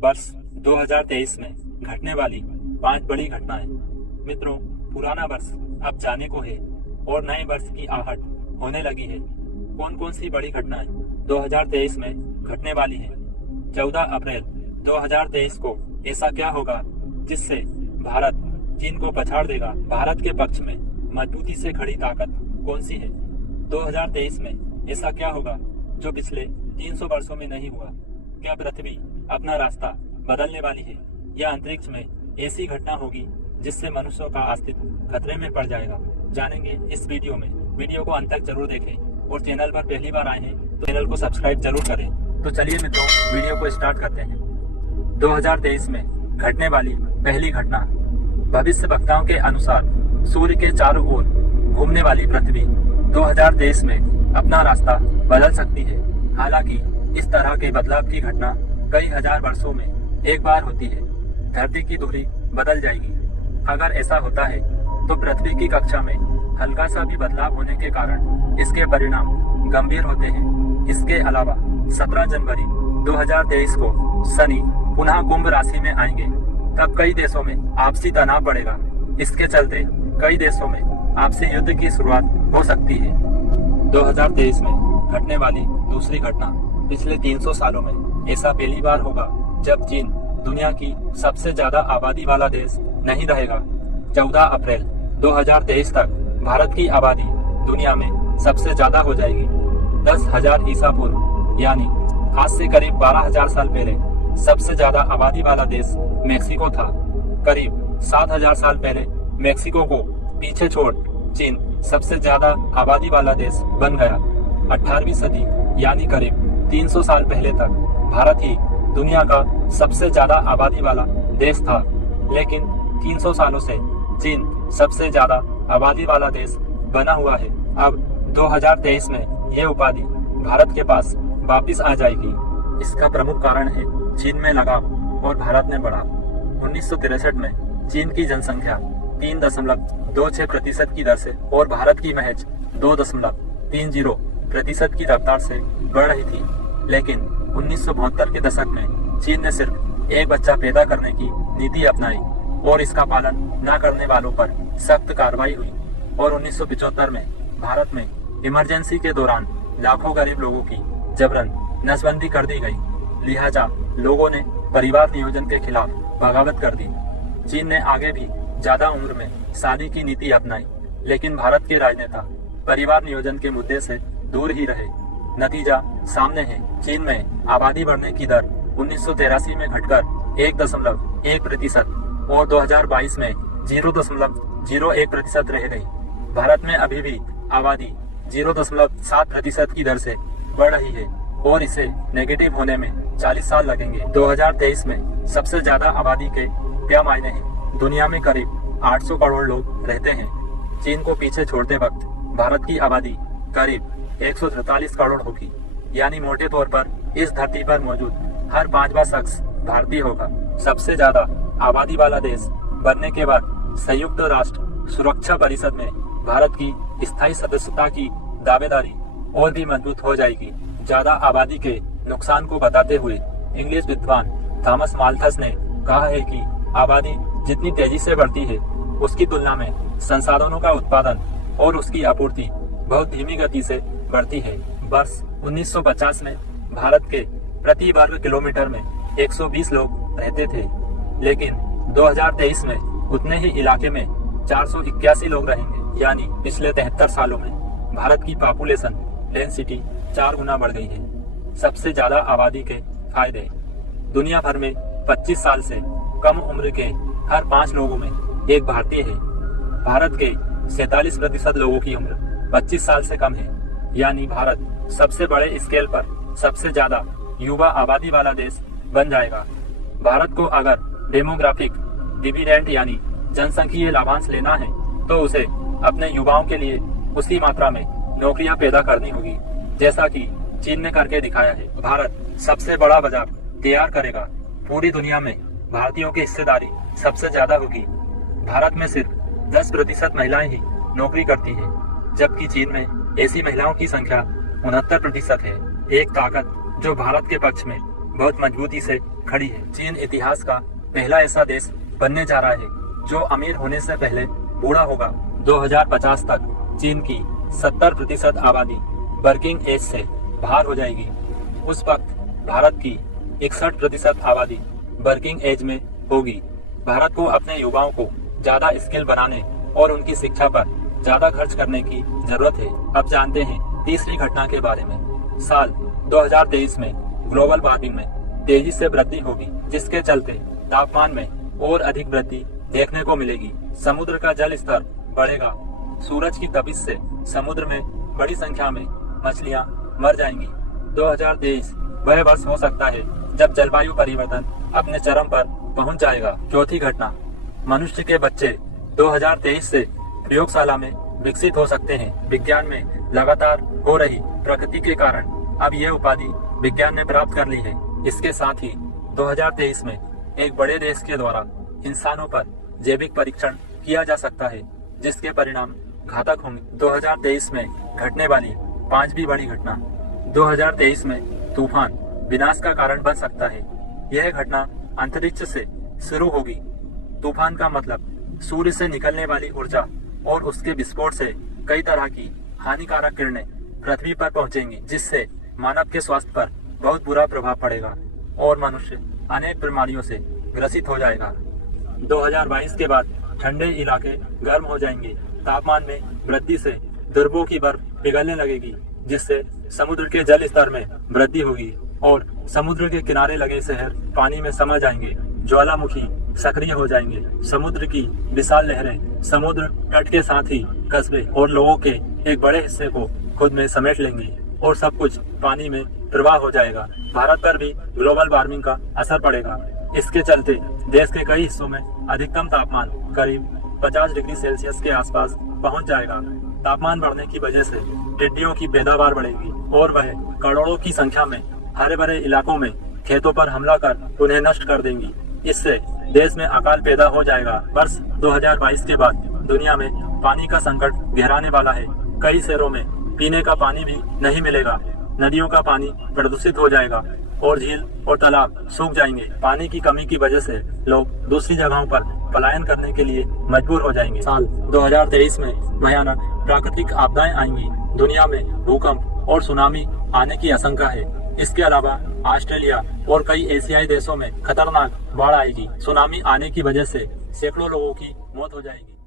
वर्ष 2023 में घटने वाली 5 बड़ी घटनाएं। मित्रों, पुराना वर्ष अब जाने को है और नए वर्ष की आहट होने लगी है। कौन कौन सी बड़ी घटनाएं 2023 में घटने वाली हैं? 14 अप्रैल 2023 को ऐसा क्या होगा जिससे भारत चीन को पछाड़ देगा? भारत के पक्ष में मजबूती से खड़ी ताकत कौन सी है? 2023 में ऐसा क्या होगा जो पिछले 300 वर्षों में नहीं हुआ? क्या पृथ्वी अपना रास्ता बदलने वाली है या अंतरिक्ष में ऐसी घटना होगी जिससे मनुष्यों का अस्तित्व खतरे में पड़ जाएगा? जानेंगे इस वीडियो में। वीडियो को अंत तक जरूर देखें और चैनल पर पहली बार आए हैं तो चैनल को सब्सक्राइब जरूर करें। तो चलिए मित्रों, वीडियो को स्टार्ट करते हैं। 2023 में घटने वाली पहली घटना। भविष्यवक्ताओं के अनुसार सूर्य के चारों ओर घूमने वाली पृथ्वी 2023 में अपना रास्ता बदल सकती है। हालांकि इस तरह के बदलाव की घटना कई हजार वर्षों में एक बार होती है। धरती की धुरी बदल जाएगी। अगर ऐसा होता है तो पृथ्वी की कक्षा में हल्का सा भी बदलाव होने के कारण इसके परिणाम गंभीर होते हैं। इसके अलावा 17 जनवरी 2023 को शनि पुनः कुंभ राशि में आएंगे। तब कई देशों में आपसी तनाव बढ़ेगा। इसके चलते कई देशों में आपसी युद्ध की शुरुआत हो सकती है। 2023 में घटने वाली दूसरी घटना। पिछले 300 सालों में ऐसा पहली बार होगा जब चीन दुनिया की सबसे ज्यादा आबादी वाला देश नहीं रहेगा। 14 अप्रैल 2023 तक भारत की आबादी दुनिया में सबसे ज्यादा हो जाएगी। 10,000 ईसा पूर्व यानी आज से करीब 12,000 साल पहले सबसे ज्यादा आबादी वाला देश मेक्सिको था। करीब 7,000 साल पहले मेक्सिको को पीछे छोड़ चीन सबसे ज्यादा आबादी वाला देश बन गया। 18वीं सदी यानी करीब 300 साल पहले तक भारत ही दुनिया का सबसे ज्यादा आबादी वाला देश था। लेकिन 300 सालों से चीन सबसे ज्यादा आबादी वाला देश बना हुआ है। अब 2023 में यह उपाधि भारत के पास वापिस आ जाएगी। इसका प्रमुख कारण है चीन में लगाव और भारत में बढ़ाव। 1963 में चीन की जनसंख्या 3.26% की दर से और भारत की महज 2.30% की रफ्तार से बढ़ रही थी। लेकिन 1972 के दशक में चीन ने सिर्फ एक बच्चा पैदा करने की नीति अपनाई और इसका पालन न करने वालों पर सख्त कार्रवाई हुई। और 1975 में भारत में इमरजेंसी के दौरान लाखों गरीब लोगों की जबरन नसबंदी कर दी गई। लिहाजा लोगों ने परिवार नियोजन के खिलाफ बगावत कर दी। चीन ने आगे भी ज्यादा उम्र में शादी की नीति अपनाई, लेकिन भारत के राजनेता परिवार नियोजन के मुद्दे से दूर ही रहे। नतीजा सामने है। चीन में आबादी बढ़ने की दर 1983 में घटकर 1.1% और 2022 में 0.01% रह गई। भारत में अभी भी आबादी 0.7% की दर से बढ़ रही है और इसे नेगेटिव होने में 40 साल लगेंगे। 2023 में सबसे ज्यादा आबादी के क्या मायने हैं? दुनिया में करीब 800 करोड़ लोग रहते हैं। चीन को पीछे छोड़ते वक्त भारत की आबादी करीब 143 करोड़ होगी। यानी मोटे तौर पर इस धरती पर मौजूद हर 5वां शख्स भारतीय होगा। सबसे ज्यादा आबादी वाला देश बनने के बाद संयुक्त राष्ट्र सुरक्षा परिषद में भारत की स्थायी सदस्यता की दावेदारी और भी मजबूत हो जाएगी। ज्यादा आबादी के नुकसान को बताते हुए इंग्लिश विद्वान थॉमस माल्थस ने कहा है कि आबादी जितनी तेजी से बढ़ती है उसकी तुलना में संसाधनों का उत्पादन और उसकी आपूर्ति बहुत धीमी गति से बढ़ती है। वर्ष 1950 में भारत के प्रति वर्ग किलोमीटर में 120 लोग रहते थे, लेकिन 2023 में उतने ही इलाके में 481 लोग रहेंगे। यानी पिछले 73 सालों में भारत की पॉपुलेशन डेंसिटी 4 गुना बढ़ गई है। सबसे ज्यादा आबादी के फायदे। दुनिया भर में 25 साल से कम उम्र के हर 5 लोगों में एक भारतीय है। भारत के 47% लोगों की उम्र 25 साल से कम है। यानी भारत सबसे बड़े स्केल पर सबसे ज्यादा युवा आबादी वाला देश बन जाएगा। भारत को अगर डेमोग्राफिक डिविडेंड यानी जनसंख्यीय लाभांश लेना है तो उसे अपने युवाओं के लिए उसी मात्रा में नौकरियां पैदा करनी होगी जैसा कि चीन ने करके दिखाया है। भारत सबसे बड़ा बाजार तैयार करेगा। पूरी दुनिया में भारतीयों की हिस्सेदारी सबसे ज्यादा होगी। भारत में सिर्फ 10% महिलाएं ही नौकरी करती है, जबकि चीन में ऐसी महिलाओं की संख्या 69% है। एक ताकत जो भारत के पक्ष में बहुत मजबूती से खड़ी है। चीन इतिहास का पहला ऐसा देश बनने जा रहा है जो अमीर होने से पहले बूढ़ा होगा। 2050 तक चीन की 70% आबादी वर्किंग एज से बाहर हो जाएगी। उस वक्त भारत की 61% आबादी वर्किंग एज में होगी। भारत को अपने युवाओं को ज्यादा स्किल बनाने और उनकी शिक्षा पर ज्यादा खर्च करने की जरूरत है। अब जानते हैं तीसरी घटना के बारे में। साल 2023 में ग्लोबल वार्मिंग में तेजी से वृद्धि होगी, जिसके चलते तापमान में और अधिक वृद्धि देखने को मिलेगी। समुद्र का जल स्तर बढ़ेगा। सूरज की तपिश से समुद्र में बड़ी संख्या में मछलियां मर जाएंगी। 2023 वह वर्ष हो सकता है जब जलवायु परिवर्तन अपने चरम पर पहुंच जाएगा। चौथी घटना, मनुष्य के बच्चे 2023 से प्रयोगशाला में विकसित हो सकते हैं। विज्ञान में लगातार हो रही प्रगति के कारण अब यह उपाधि विज्ञान ने प्राप्त कर ली है। इसके साथ ही 2023 में एक बड़े देश के द्वारा इंसानों पर जैविक परीक्षण किया जा सकता है, जिसके परिणाम घातक होंगे। 2023 में घटने वाली पांचवी बड़ी घटना, 2023 में तूफान विनाश का कारण बन सकता है। यह घटना अंतरिक्ष से शुरू होगी। तूफान का मतलब सूर्य से निकलने वाली ऊर्जा और उसके विस्फोट से कई तरह की हानिकारक किरणें पृथ्वी पर पहुंचेंगी, जिससे मानव के स्वास्थ्य पर बहुत बुरा प्रभाव पड़ेगा और मनुष्य अनेक बीमारियों से ग्रसित हो जाएगा। 2022 के बाद ठंडे इलाके गर्म हो जाएंगे। तापमान में वृद्धि से ध्रुवों की बर्फ पिघलने लगेगी, जिससे समुद्र के जल स्तर में वृद्धि होगी और समुद्र के किनारे लगे शहर पानी में समा जाएंगे। ज्वालामुखी सक्रिय हो जाएंगे। समुद्र की विशाल लहरें समुद्र तट के साथ ही कस्बे और लोगों के एक बड़े हिस्से को खुद में समेट लेंगी और सब कुछ पानी में प्रवाह हो जाएगा। भारत पर भी ग्लोबल वार्मिंग का असर पड़ेगा। इसके चलते देश के कई हिस्सों में अधिकतम तापमान करीब 50 डिग्री सेल्सियस के आसपास पहुंच जाएगा। तापमान बढ़ने की वजह से टिड्डियों की पैदावार बढ़ेगी और वह करोड़ों की संख्या में हरे भरे इलाकों में खेतों पर हमला कर उन्हें नष्ट कर देंगी। इससे देश में अकाल पैदा हो जाएगा। वर्ष 2022 के बाद दुनिया में पानी का संकट गहराने वाला है। कई शहरों में पीने का पानी भी नहीं मिलेगा। नदियों का पानी प्रदूषित हो जाएगा और झील और तालाब सूख जाएंगे। पानी की कमी की वजह से लोग दूसरी जगहों पर पलायन करने के लिए मजबूर हो जाएंगे। साल 2023 में भयानक प्राकृतिक आपदाएं आएंगी। दुनिया में भूकंप और सुनामी आने की आशंका है। इसके अलावा ऑस्ट्रेलिया और कई एशियाई देशों में खतरनाक बाढ़ आएगी। सुनामी आने की वजह से सैकड़ों लोगों की मौत हो जाएगी।